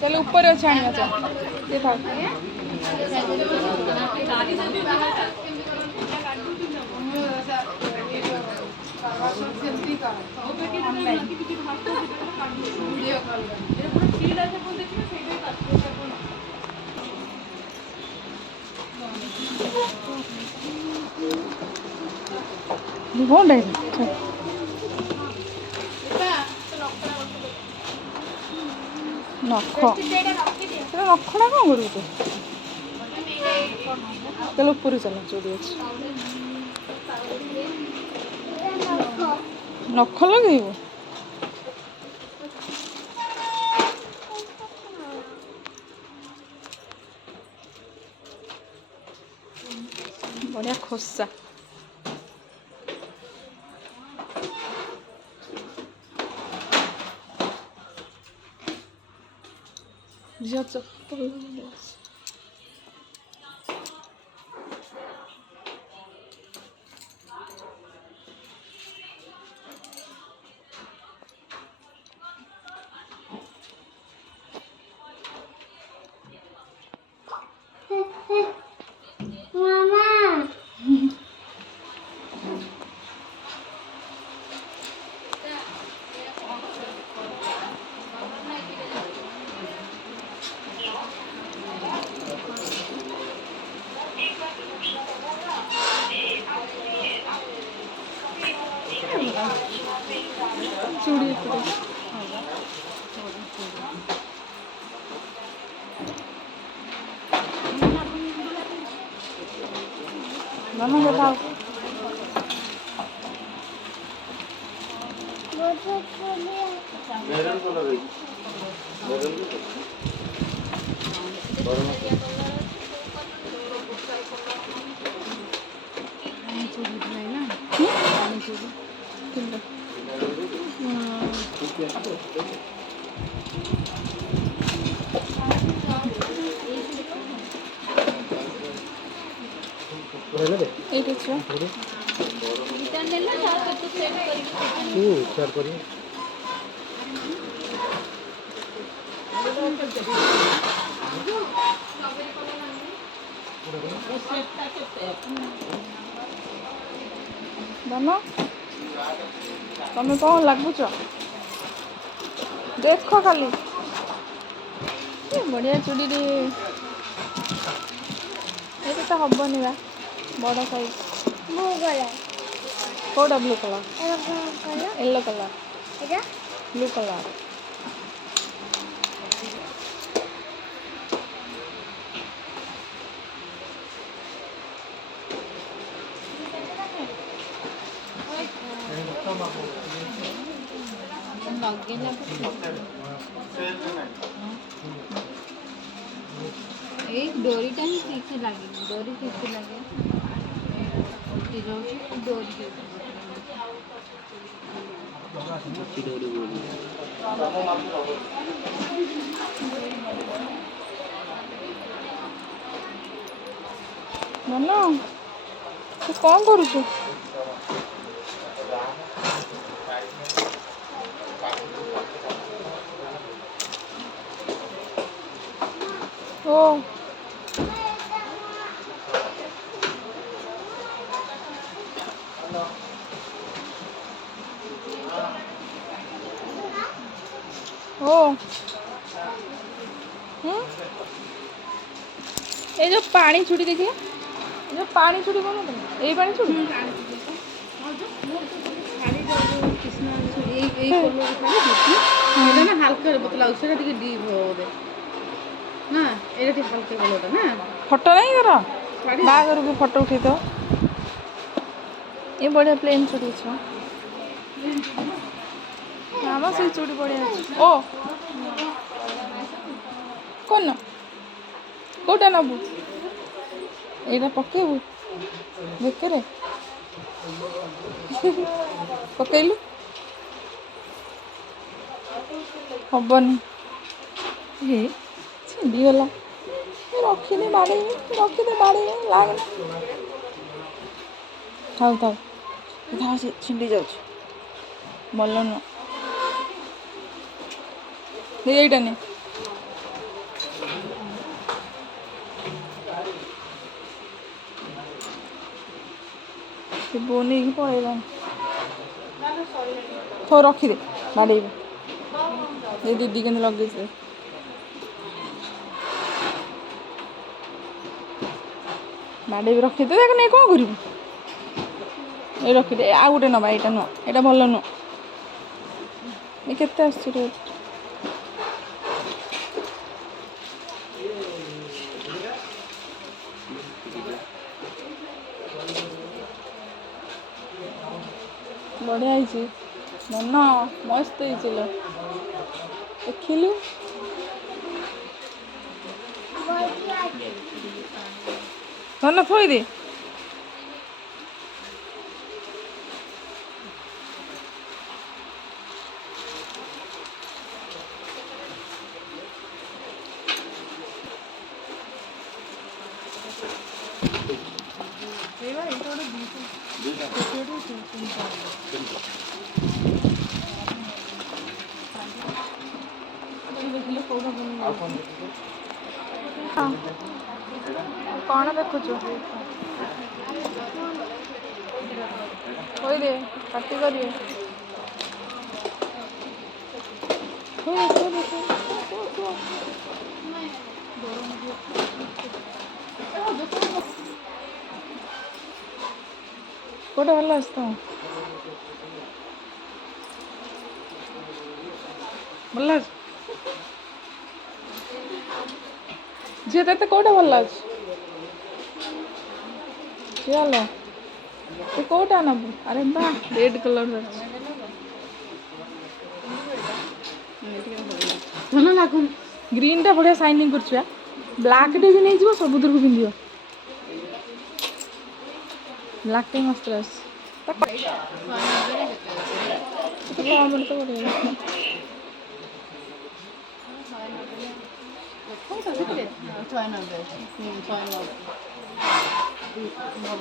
ତାହେଲେ ଉପରେ ଅଛି ଆଣିବା ଚାଲ ସେ ଥାଉ। କଣ ନଖ ନଖଟା କ'ଣ କରିବୁ ତୁ? ତାହେଲେ ଉପରୁ ଚାଲ ଚୋରି ଅଛି। ନଖ ଲଗେଇବୁ? ବଢ଼ିଆ ଖୋସା। ଝିଅ ଚପଲ ଚୁଡ଼ି ମାମା କଥା এইটা ছিল ଧନ ତମେ କ'ଣ ଲାଗୁଛ ଦେଖ ଖାଲି ବଢ଼ିଆ ଚୁଡ଼ିରେ ଏଇଟା ତ ହବନି ବା ବଡ଼ ସାଇଜ୍ କେଉଁଟା blue colour yellow colour blue colour एक डोरीटा ही ठीक से लगे डोरी ठीक से लगे डोरी ଧନ ତୁ କ'ଣ କରୁଛୁ? ଓ ଓ এই যে পানি ছুটি দেখি এই যে পানি ছুটি কোন এই পানি ছুটি হালকা বোতল সেটা ଟିକେ ডিপ হবে না এটা ଟିକେ হালকা বলটা না ফটো নাই কর ବାହାଘରକୁ ଫଟୋ ଉଠେଇଥିବ ଏ ବଢ଼ିଆ ପ୍ଲେନ୍ ଚୁଡ଼ି ଅଛି ଆମ ସେଇ ଚୁଡ଼ି ବଢ଼ିଆ ଅଛି ଓ କ'ଣ କେଉଁଟା ନେବୁ ଏଇଟା ପକେଇବୁ ବେକରେ ପକେଇଲୁ ହବନି ଏ ଛିଣ୍ଡିଗଲା ରଖିଦେ ବାଡ଼େଇବି ରଖିଦେ ବାଡ଼େଇବି ଲାଗେନା ଥାଉ ଥାଉ ଥାଉ ସେ ଛିଣ୍ଡି ଯାଉଛି ଭଲ ନୁହଁ ଏଇଟା ନେ ସେ ବୋଉ ନେଇକି ପଳେଇଲାଣି। ହଉ ରଖିଦେ ବାଡ଼େଇବେ। ଏ ଦିଦି କେମିତି ଲଗେଇছে ବାଡ଼େଇବି। ରଖିଦେ ତାକୁ ନେଇ କ'ଣ କରିବୁ? ଏ ରଖିଦେ। ଆଉ ଗୋଟେ ନେବା, ଏଇଟା ନୁହଁ, ଏଇଟା ଭଲ ନୁହଁ। ଏ କେତେ ଆସୁଛି ରେଟ୍? ବଢ଼ିଆ ହେଇଛି ମନ, ମସ୍ତ ହେଇଛି ଲୋ। ଦେଖିଲୁ ଧନ ଥୋଇଦେ। କ'ଣ ଦେଖୁଛୁ? ଥୋଇଦେ, ପାଟି କରିବେ। କୋଉଟା ଭଲ ଅଛି ତ? ଭଲ ଅଛି ଝିଅ, ତତେ କୋଉଟା ଭଲ ଲାଗୁଛି? ଚାଲ ତୁ କୋଉଟା ନେବୁ? ଆରେ ବା, ରେଡ୍ କଲର୍ ଅଛି। ଭଲ ଲାଗୁନି। ଗ୍ରୀନ୍ଟା ବଢ଼ିଆ ସାଇନିଂ କରୁଛୁ। ବ୍ଲାକ୍ଟା ବି ନେଇଯିବ, ସବୁଥିରକୁ ପିନ୍ଧିବ। ବ୍ଲାକ୍ଟା ମସ୍ତ ଆସୁଛି। ଭଲ